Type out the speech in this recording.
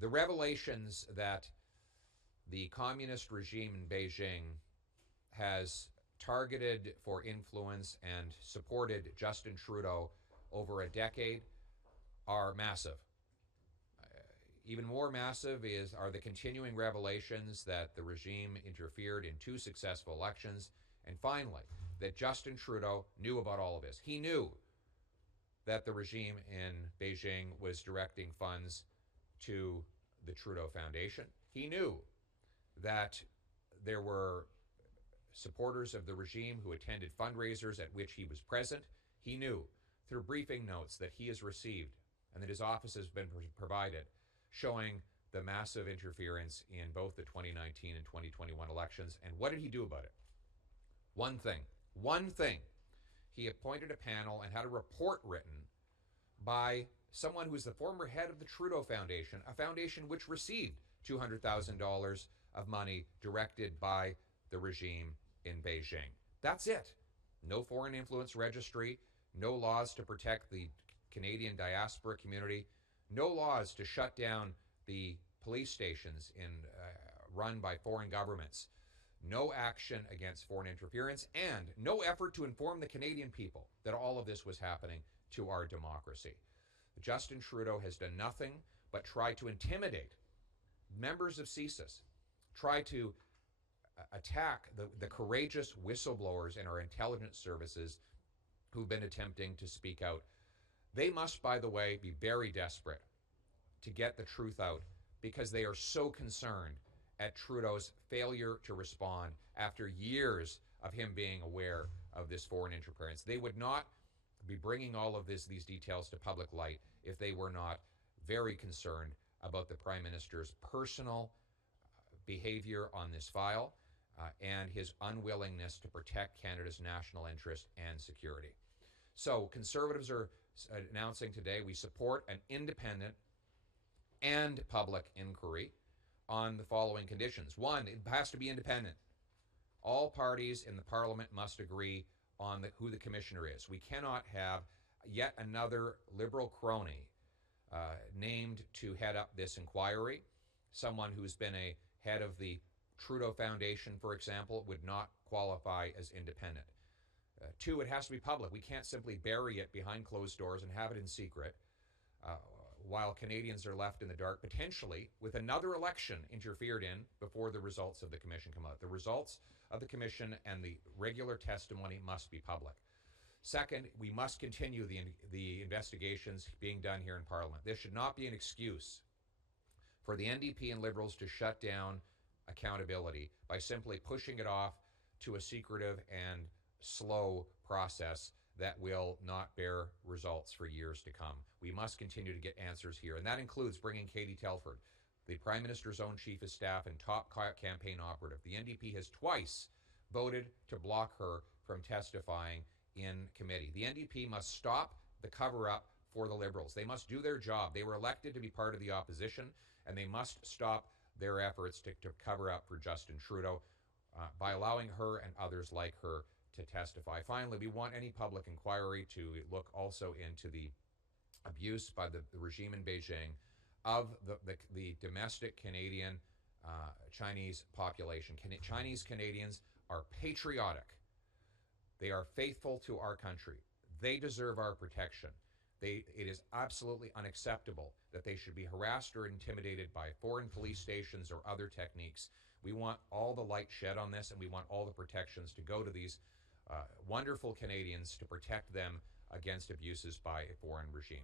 The revelations that the communist regime in Beijing has targeted for influence and supported Justin Trudeau over a decade are massive. Even more massive are the continuing revelations that the regime interfered in 2 successful elections, and finally, that Justin Trudeau knew about all of this. He knew that the regime in Beijing was directing funds to the Trudeau Foundation. He knew that there were supporters of the regime who attended fundraisers at which he was present. He knew through briefing notes that he has received and that his office has been provided, showing the massive interference in both the 2019 and 2021 elections. And what did he do about it? One thing. He appointed a panel and had a report written by someone who's the former head of the Trudeau Foundation, a foundation which received $200,000 of money directed by the regime in Beijing. That's it. No foreign influence registry, no laws to protect the Canadian diaspora community, no laws to shut down the police stations run by foreign governments, no action against foreign interference, and no effort to inform the Canadian people that all of this was happening to our democracy. Justin Trudeau has done nothing but try to intimidate members of CSIS, try to attack the courageous whistleblowers in our intelligence services who've been attempting to speak out. They must, by the way, be very desperate to get the truth out because they are so concerned at Trudeau's failure to respond after years of him being aware of this foreign interference. They would not be bringing all of these details to public light if they were not very concerned about the Prime Minister's personal behavior on this file and his unwillingness to protect Canada's national interest and security. So Conservatives are announcing today we support an independent and public inquiry on the following conditions. One, it has to be independent. All parties in the Parliament must agree on who the commissioner is. We cannot have yet another Liberal crony named to head up this inquiry. Someone who's been a head of the Trudeau Foundation, for example, would not qualify as independent. Two, it has to be public. We can't simply bury it behind closed doors and have it in secret while Canadians are left in the dark, potentially with another election interfered in before the results of the commission come out. The results of the commission and the regular testimony must be public. Second, we must continue the investigations being done here in Parliament. This should not be an excuse for the NDP and Liberals to shut down accountability by simply pushing it off to a secretive and slow process that will not bear results for years to come. We must continue to get answers here, and that includes bringing Katie Telford, the Prime Minister's own Chief of Staff and top campaign operative. The NDP has twice voted to block her from testifying in committee. The NDP must stop the cover-up for the Liberals. They must do their job. They were elected to be part of the opposition, and they must stop their efforts to cover up for Justin Trudeau by allowing her and others like her to testify. Finally, we want any public inquiry to look also into the abuse by the regime in Beijing of the domestic Canadian Chinese population. Chinese Canadians are patriotic. They are faithful to our country. They deserve our protection. It is absolutely unacceptable that they should be harassed or intimidated by foreign police stations or other techniques. We want all the light shed on this, and we want all the protections to go to these wonderful Canadians to protect them against abuses by a foreign regime.